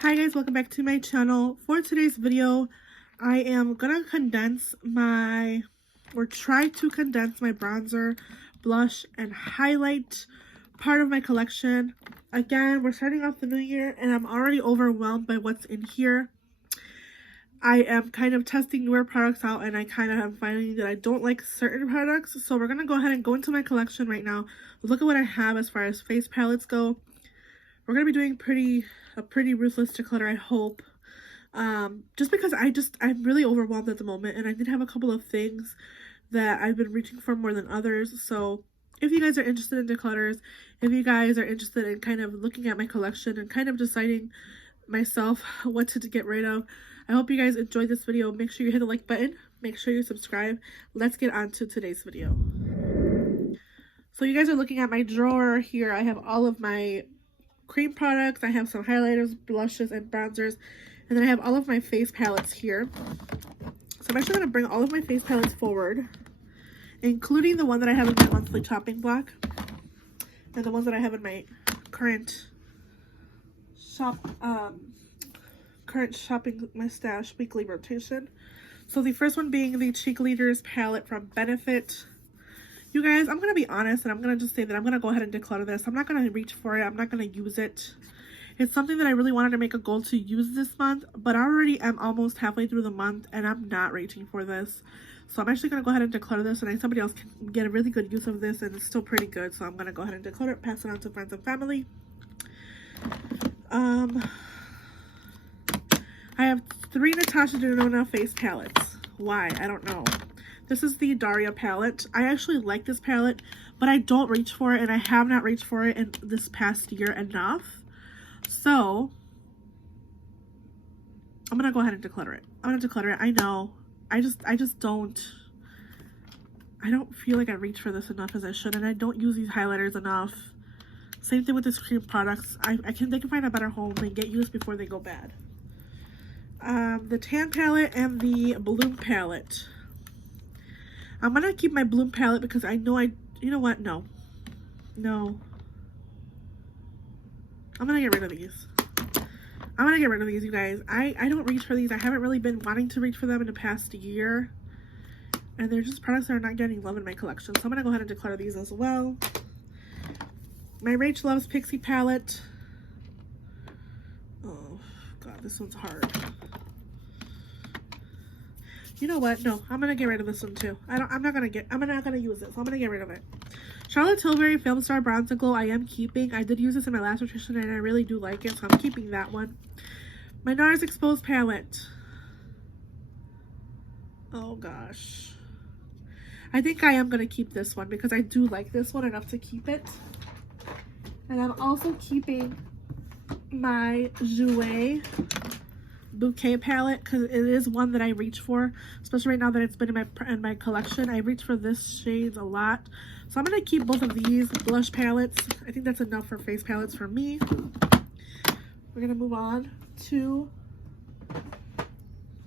Hi guys, welcome back to my channel. For today's video, I am gonna try to condense my bronzer, blush, and highlight part of my collection. Again, we're starting off the new year and I'm already overwhelmed by what's in here. I am kind of testing newer products out and I kind of am finding that I don't like certain products. So we're gonna go ahead and go into my collection right now. Look at what I have as far as face palettes go. We're gonna be doing a pretty ruthless declutter, I hope. Just because I'm really overwhelmed at the moment, and I did have a couple of things that I've been reaching for more than others. So if you guys are interested in declutters, if you guys are interested in kind of looking at my collection and kind of deciding myself what to get rid of, I hope you guys enjoyed this video. Make sure you hit the like button, make sure you subscribe. Let's get on to today's video. So you guys are looking at my drawer here. I have all of my cream products. I have some highlighters, blushes, and bronzers, and then I have all of my face palettes here. So I'm actually going to bring all of my face palettes forward, including the one that I have in my monthly chopping block and the ones that I have in my current shopping my stash weekly rotation. So the first one being the Cheek Leaders palette from Benefit. You guys, I'm going to be honest, and I'm going to just say that I'm going to go ahead and declutter this. I'm not going to reach for it. I'm not going to use it. It's something that I really wanted to make a goal to use this month, but I already am almost halfway through the month, and I'm not reaching for this. So I'm actually going to go ahead and declutter this, and somebody else can get a really good use of this, and it's still pretty good. So I'm going to go ahead and declutter it, pass it on to friends and family. I have 3 Natasha Denona face palettes. Why? I don't know. This is the Daria palette. I actually like this palette, but I don't reach for it, and I have not reached for it in this past year enough. So I'm gonna go ahead and declutter it. I'm gonna declutter it. I know. I just don't feel like I reach for this enough as I should, and I don't use these highlighters enough. Same thing with these cream products. They can find a better home. They get used before they go bad. The tan palette and the bloom palette. I'm gonna keep my bloom palette because I know you know what? No. I'm gonna get rid of these. I'm gonna get rid of these, you guys. I don't reach for these. I haven't really been wanting to reach for them in the past year. And they're just products that are not getting love in my collection. So I'm gonna go ahead and declutter these as well. My Rach Loves Pixie palette. Oh, God, this one's hard. You know what? No, I'm gonna get rid of this one too. I'm not gonna use it, so I'm gonna get rid of it. Charlotte Tilbury Film Star Bronze and Glow I am keeping. I did use this in my last rotation and I really do like it, so I'm keeping that one. My NARS Exposed palette. Oh gosh. I think I am gonna keep this one because I do like this one enough to keep it. And I'm also keeping my Jouer Bouquet palette because it is one that I reach for, especially right now that it's been in my collection. I reach for this shades a lot, so I'm gonna keep both of these blush palettes. I think that's enough for face palettes for me. We're gonna move on to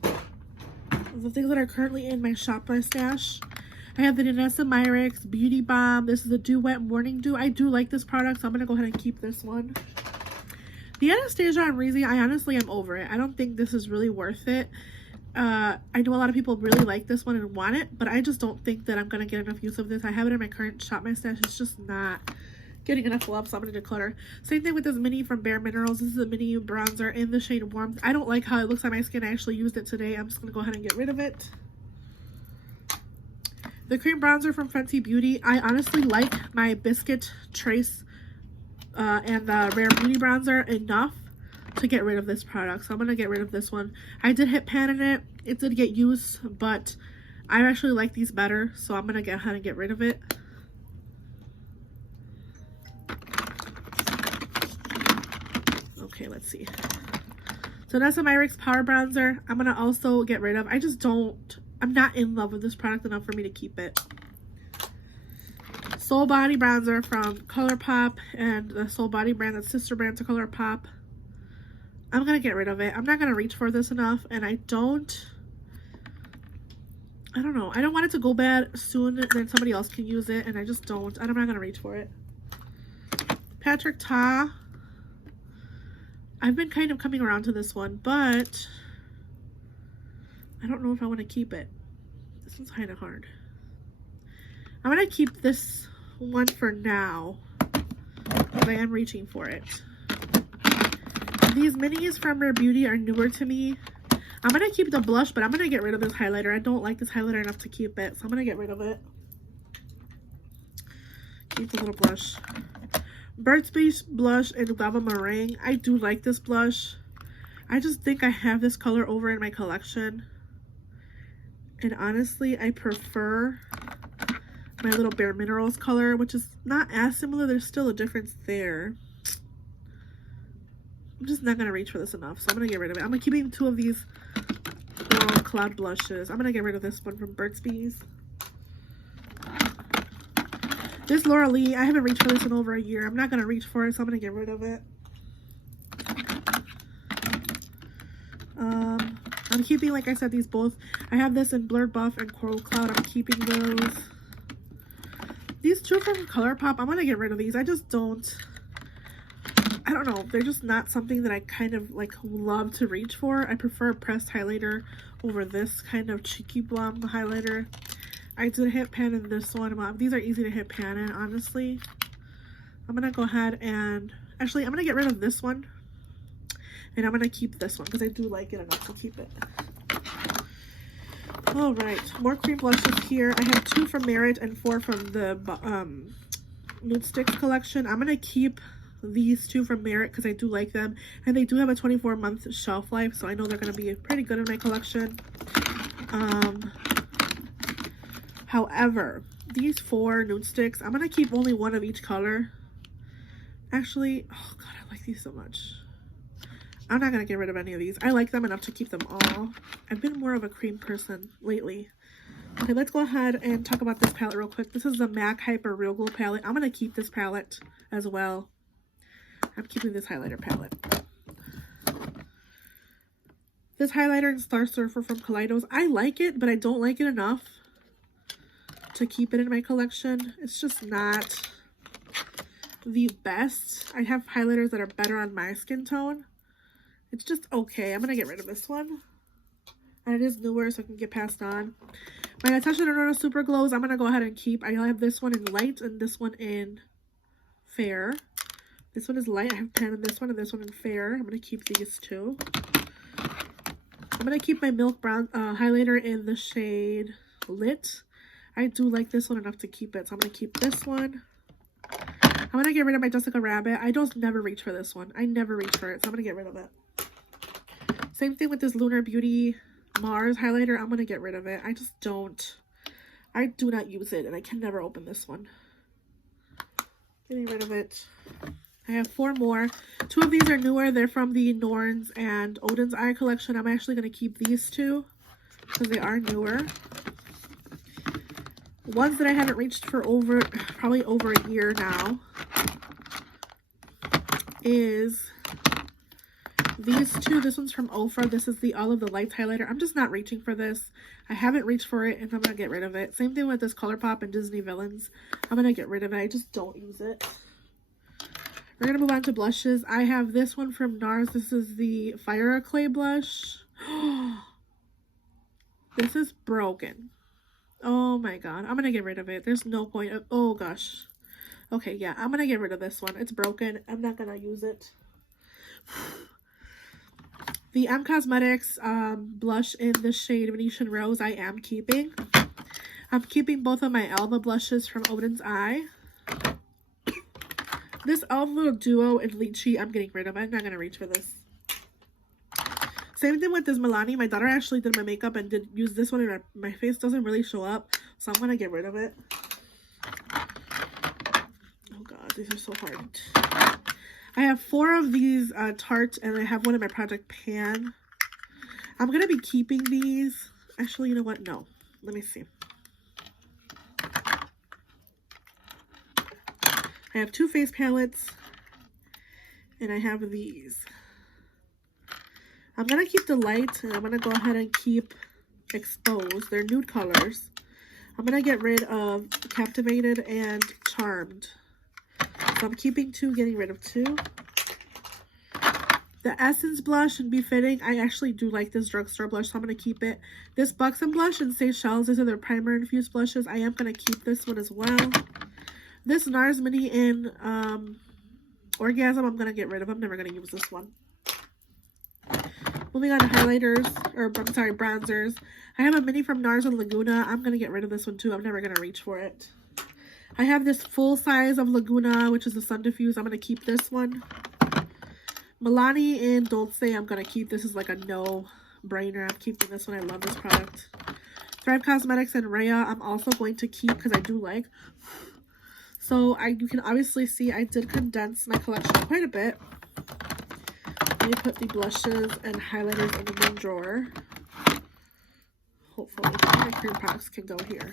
the things that are currently in my shop my stash. I have the Danessa Myricks Beauty Balm. This is a Dew Wet Morning Dew. I do like this product, so I'm gonna go ahead and keep this one. The Anastasia on Reezy, I honestly am over it. I don't think this is really worth it. I know a lot of people really like this one and want it, but I just don't think that I'm going to get enough use of this. I have it in my current shop my stash. It's just not getting enough love, so I'm going to declutter. Same thing with this mini from Bare Minerals. This is a mini bronzer in the shade Warmth. I don't like how it looks on my skin. I actually used it today. I'm just going to go ahead and get rid of it. The cream bronzer from Fenty Beauty. I honestly like my Biscuit Trace and the Rare Beauty bronzer enough to get rid of this product, so I'm gonna get rid of this one. I did hit pan in it. It did get used, but I actually like these better, so I'm gonna go ahead and get rid of it. Okay, let's see. So that's a Myricks Power Bronzer. I'm gonna also get rid of. I'm not in love with this product enough for me to keep it. Soul Body Bronzer from ColourPop, and the Soul Body brand, that's sister brand to ColourPop. I'm going to get rid of it. I'm not going to reach for this enough, and I don't know. I don't want it to go bad soon, then somebody else can use it, and I just don't. I'm not going to reach for it. Patrick Ta I've been kind of coming around to this one, but I don't know if I want to keep it. This one's kind of hard. I'm going to keep this one for now, but I am reaching for it. These minis from Rare Beauty are newer to me. I'm going to keep the blush, but I'm going to get rid of this highlighter. I don't like this highlighter enough to keep it, so I'm going to get rid of it. Keep the little blush. Burt's Bees blush in Guava Meringue. I do like this blush. I just think I have this color over in my collection. And honestly, I prefer my little Bare Minerals color, which is not as similar. There's still a difference there. I'm just not going to reach for this enough, so I'm going to get rid of it. I'm keeping two of these little cloud blushes. I'm going to get rid of this one from Burt's Bees. This Laura Lee, I haven't reached for this in over a year. I'm not going to reach for it, so I'm going to get rid of it. I'm keeping, like I said, these both. I have this in Blurred Buff and Coral Cloud. I'm keeping those. These two from ColourPop, I'm going to get rid of these. I just don't. I don't know. They're just not something that I kind of, like, love to reach for. I prefer a pressed highlighter over this kind of cheeky blonde highlighter. I did hit pan in this one. These are easy to hit pan in, honestly. I'm going to go ahead and... Actually, I'm going to get rid of this one. And I'm going to keep this one because I do like it enough to keep it. Alright, more cream blushes here. I have 2 from Merit and 4 from the Nude Sticks collection. I'm going to keep these 2 from Merit because I do like them. And they do have a 24-month shelf life, so I know they're going to be pretty good in my collection. However, these 4 nude sticks, I'm going to keep only 1 of each color. Actually, oh god, I like these so much. I'm not going to get rid of any of these. I like them enough to keep them all. I've been more of a cream person lately. Okay, let's go ahead and talk about this palette real quick. This is the MAC Hyper Real Glow palette. I'm going to keep this palette as well. I'm keeping this highlighter palette. This highlighter in Star Surfer from Kaleidos. I like it, but I don't like it enough to keep it in my collection. It's just not the best. I have highlighters that are better on my skin tone. It's just okay. I'm going to get rid of this one. And it is newer, so it can get passed on. My Natasha Denona Super Glows, I'm going to go ahead and keep. I have this one in light and this one in fair. This one is light. I have pan in this one and this one in fair. I'm going to keep these 2. I'm going to keep my Milk Brown highlighter in the shade Lit. I do like this one enough to keep it, so I'm going to keep this one. I'm going to get rid of my Jessica Rabbit. I just never reach for this one. I never reach for it, so I'm going to get rid of it. Same thing with this Lunar Beauty Mars highlighter. I'm going to get rid of it. I just don't. I do not use it, and I can never open this one. Getting rid of it. I have 4 more. 2 of these are newer. They're from the Norns and Odin's Eye collection. I'm actually going to keep these 2 because they are newer. Ones that I haven't reached for probably over a year now is these 2. This one's from Ofra. This is the All of the Lights highlighter. I'm just not reaching for this. I haven't reached for it, and I'm going to get rid of it. Same thing with this ColourPop and Disney Villains. I'm going to get rid of it. I just don't use it. We're going to move on to blushes. I have this one from NARS. This is the Fire Clay blush. This is broken. Oh my god. I'm going to get rid of it. There's no point of... Oh gosh. Okay, yeah. I'm going to get rid of this one. It's broken. I'm not going to use it. The M Cosmetics blush in the shade Venetian Rose I am keeping. I'm keeping both of my Alba blushes from Odin's Eye. This Alba Duo and Lychee I'm getting rid of. I'm not going to reach for this. Same thing with this Milani. My daughter actually did my makeup and did use this one, and my face doesn't really show up, so I'm going to get rid of it. Oh god, these are so hard. I have 4 of these Tarte, and I have one in my Project Pan. I'm going to be keeping these. Actually, you know what? No. Let me see. I have 2 face palettes, and I have these. I'm going to keep the light, and I'm going to go ahead and keep Exposed. They're nude colors. I'm going to get rid of Captivated and Charmed. So I'm keeping 2, getting rid of 2. The Essence blush and Befitting. I actually do like this drugstore blush, so I'm going to keep it. This Buxom blush and Seychelles, these are their primer infused blushes. I am going to keep this one as well. This NARS Mini in Orgasm, I'm going to get rid of. I'm never going to use this one. Moving on to highlighters, or I'm sorry, bronzers. I have a mini from NARS and Laguna. I'm going to get rid of this one too. I'm never going to reach for it. I have this full size of Laguna, which is the Sun Diffuse. I'm going to keep this one. Milani in Dulce, I'm going to keep. This is like a no-brainer. I'm keeping this one. I love this product. Thrive Cosmetics and Rhea, I'm also going to keep because I do like. So you can obviously see I did condense my collection quite a bit. Let me put the blushes and highlighters in the one drawer. Hopefully, my cream products can go here.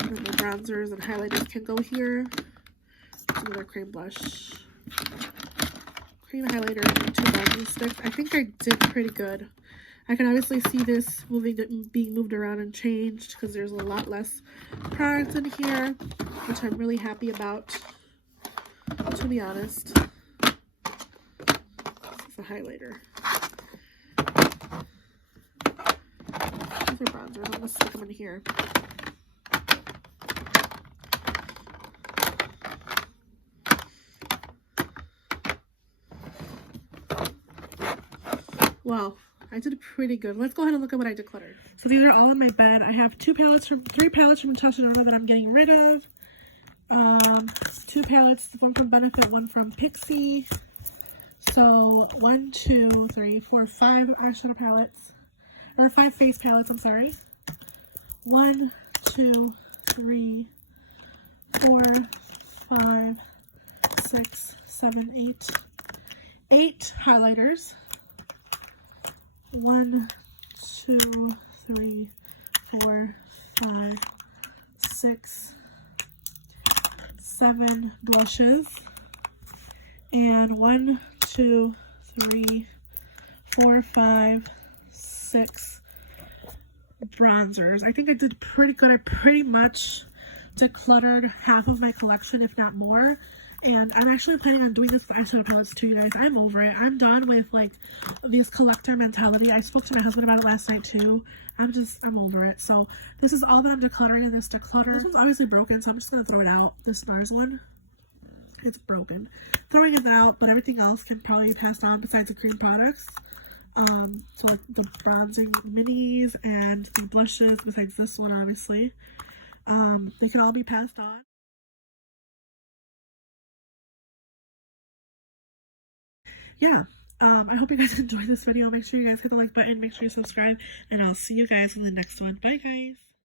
And the bronzers and highlighters can go here. Another cream blush, cream highlighter, and 2 bronzing sticks. I think I did pretty good. I can obviously see this being moved around and changed because there's a lot less product in here, which I'm really happy about, to be honest. This is a highlighter. These are bronzers. I'm going to stick them in here. Wow, I did pretty good. Let's go ahead and look at what I decluttered. So these are all in my bed. I have 3 palettes from Natasha Denona that I'm getting rid of. 2 palettes, one from Benefit, one from Pixie. So 1, 2, 3, 4, 5 eyeshadow palettes, or 5 face palettes. I'm sorry. 1, 2, 3, 4, 5, 6, 7, 8. 8 highlighters. 1, 2, 3, 4, 5, 6, 7 blushes, and 1, 2, 3, 4, 5, 6 bronzers. I think I did pretty good. I pretty much decluttered half of my collection, if not more. And I'm actually planning on doing this with eyeshadow palettes too, you guys. I'm over it. I'm done with like this collector mentality. I spoke to my husband about it last night too. I'm over it. So this is all that I'm decluttering in this declutter. This one's obviously broken, so I'm just gonna throw it out. This NARS one, it's broken. Throwing it out, but everything else can probably be passed on besides the cream products. So like the bronzing minis and the blushes, besides this one obviously. They can all be passed on. Yeah, I hope you guys enjoyed this video. Make sure you guys hit the like button, make sure you subscribe, and I'll see you guys in the next one. Bye guys.